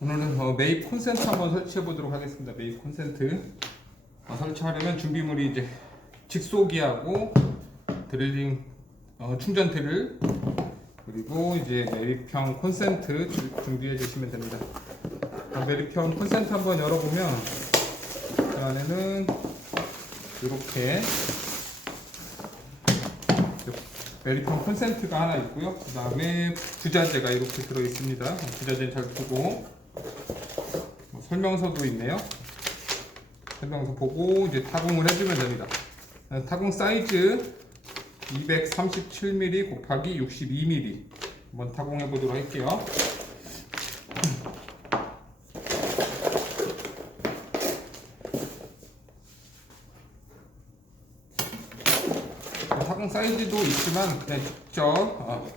오늘은 어, 매입 콘센트 한번 설치해 보도록 하겠습니다. 매입 콘센트 어, 설치하려면 준비물이 이제 직소기하고 드릴링 어, 충전 드릴 그리고 이제 매립형 콘센트 주- 준비해 주시면 됩니다. 아, 매립형 콘센트 한번 열어보면 그 안에는 이렇게 메리컨 콘센트가 하나 있고요. 그 다음에 부자재가 이렇게 들어 있습니다. 부자재는 잘뭐 설명서도 있네요. 설명서 보고 이제 타공을 해주면 됩니다. 어, 타공 사이즈 237mm 곱하기 62mm 한번 타공해 보도록 할게요. 타공 사이즈도 있지만 그냥 직접 어,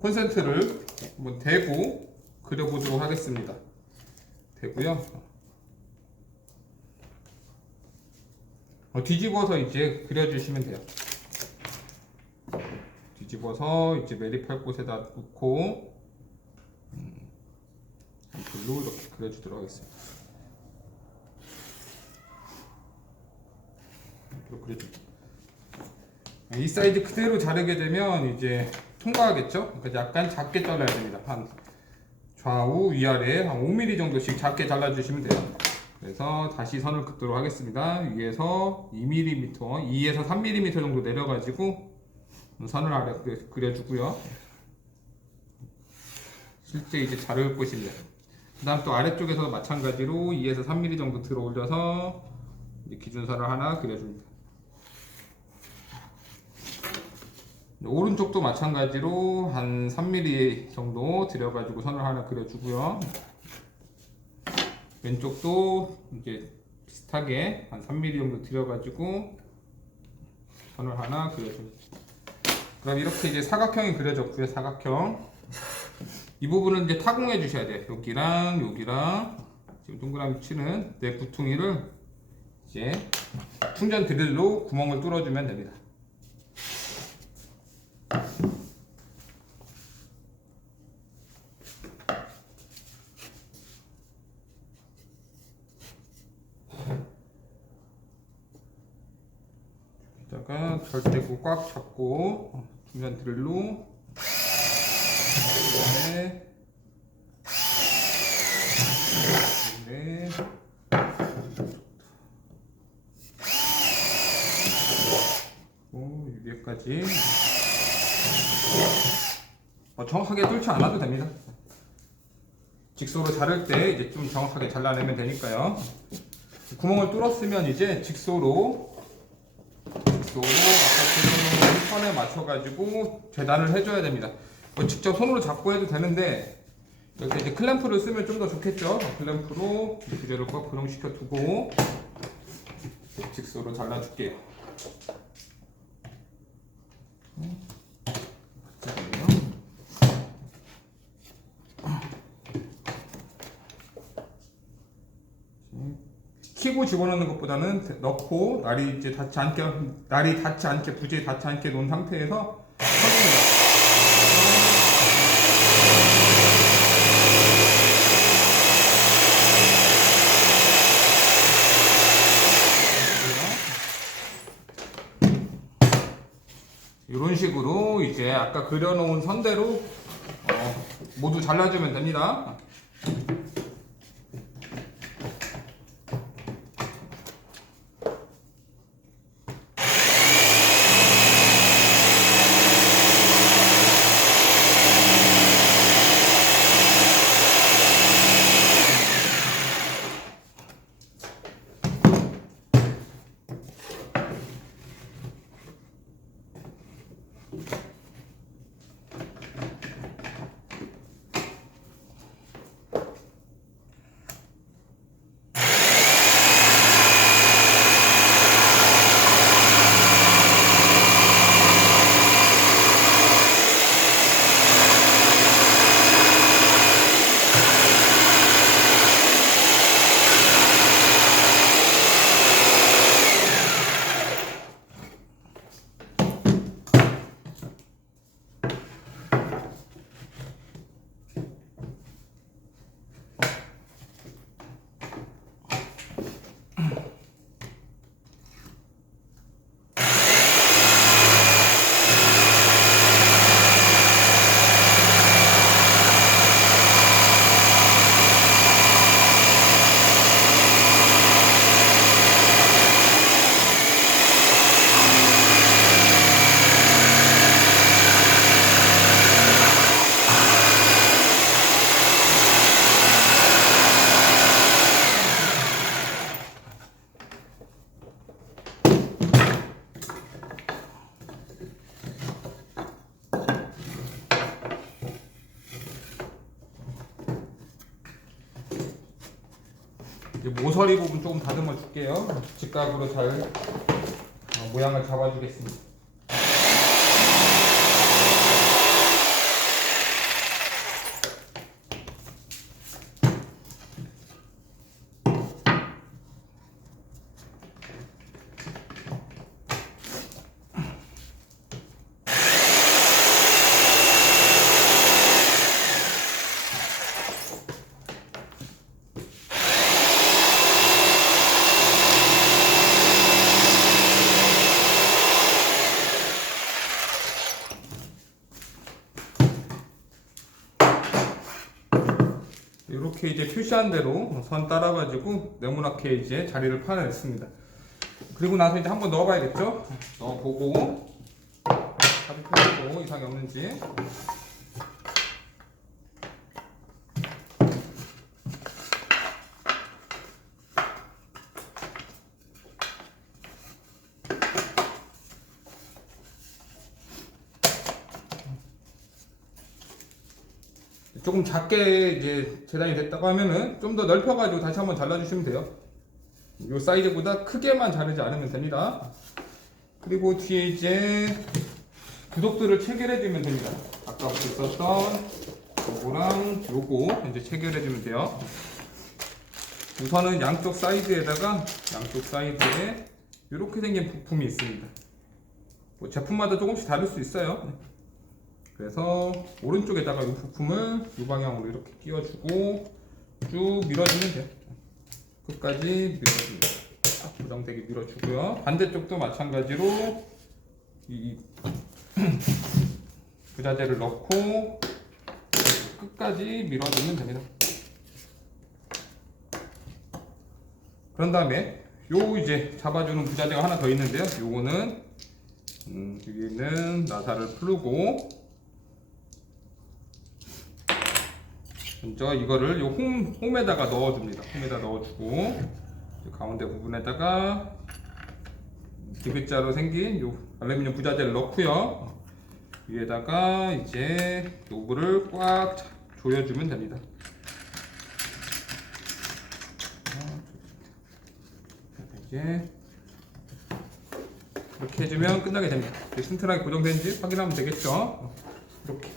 콘센트를 한번 대고 그려보도록 하겠습니다. 대고요. 어, 뒤집어서 이제 그려주시면 돼요. 뒤집어서 이제 매립할 곳에다 놓고 음, 글로 이렇게 그려주도록 하겠습니다. 이렇게 그려줄게요. 이 사이즈 그대로 자르게 되면 이제 통과하겠죠? 그러니까 약간 작게 잘라야 됩니다. 한 좌우 위아래 한 5mm 정도씩 작게 잘라주시면 돼요. 그래서 다시 선을 긋도록 하겠습니다. 위에서 2mm, 2에서 3mm 정도 내려가지고 선을 아래 그려- 그려주고요. 실제 이제 자를 곳입니다. 그 다음 또 아래쪽에서 마찬가지로 2에서 3mm 정도 들어 올려서 기준선을 하나 그려줍니다. 오른쪽도 마찬가지로 한 3mm 정도 들여가지고 선을 하나 그려주고요. 왼쪽도 이제 비슷하게 한 3mm 정도 들여가지고 선을 하나 그려줍니다. 그럼 이렇게 이제 사각형이 그려졌고요. 사각형. 이 부분은 이제 타공해 주셔야 돼요. 여기랑 여기랑 지금 동그라미 치는 네 구퉁이를 이제 충전 드릴로 구멍을 뚫어주면 됩니다. 절대고 꽉 잡고 어, 중간 드릴로 네. 오, 위에까지 어, 정확하게 뚫지 않아도 됩니다. 직소로 자를 때 이제 좀 정확하게 잘라내면 되니까요. 구멍을 뚫었으면 이제 직소로 직소로 선에 맞춰가지고 재단을 해줘야 됩니다. 뭐 직접 손으로 잡고 해도 되는데 이렇게 이제 클램프를 쓰면 좀 더 좋겠죠. 클램프로 부재를 꽉 고정시켜 두고 직소로 잘라줄게요. 음. 키고 집어넣는 것보다는 넣고 날이 이제 닿지 않게 날이 닿지 않게 부재에 닿지 않게 놓은 상태에서 쳐줍니다. 이런 식으로 이제 아까 그려놓은 선대로 어, 모두 잘라주면 됩니다. 모서리 부분 조금 다듬어 줄게요. 직각으로 잘 어, 모양을 잡아주겠습니다. 이렇게 이제 표시한 대로 선 따라가지고 네모나게 이제 자리를 파냈습니다. 그리고 나서 이제 한번 넣어봐야겠죠? 넣어보고 자리 펴고 이상이 없는지 조금 작게 이제 재단이 됐다고 하면은 좀 더 넓혀가지고 다시 한번 잘라주시면 돼요. 이 사이즈보다 크게만 자르지 않으면 됩니다. 그리고 뒤에 이제 구독들을 체결해주면 됩니다. 아까부터 썼던 요거랑 요거 이제 체결해주면 돼요. 우선은 양쪽 사이드에다가 양쪽 사이드에 이렇게 생긴 부품이 있습니다. 뭐 제품마다 조금씩 다를 수 있어요. 그래서 오른쪽에다가 이 부품을 이 방향으로 이렇게 끼워주고 쭉 밀어주면 돼요. 끝까지 밀어줍니다. 딱 고정되게 밀어주고요. 반대쪽도 마찬가지로 이 부자재를 넣고 끝까지 밀어주면 됩니다. 그런 다음에 요 이제 잡아주는 부자재가 하나 더 있는데요. 요거는 음, 여기 있는 나사를 풀고 먼저 이거를 요 홈, 홈에다가 넣어줍니다. 홈에다 넣어주고 이 가운데 부분에다가 디귿자로 생긴 요 알루미늄 부자재를 넣고요. 위에다가 이제 노브를 꽉 차- 조여주면 됩니다. 이제 이렇게 해주면 끝나게 됩니다. 튼튼하게 고정된지 확인하면 되겠죠. 이렇게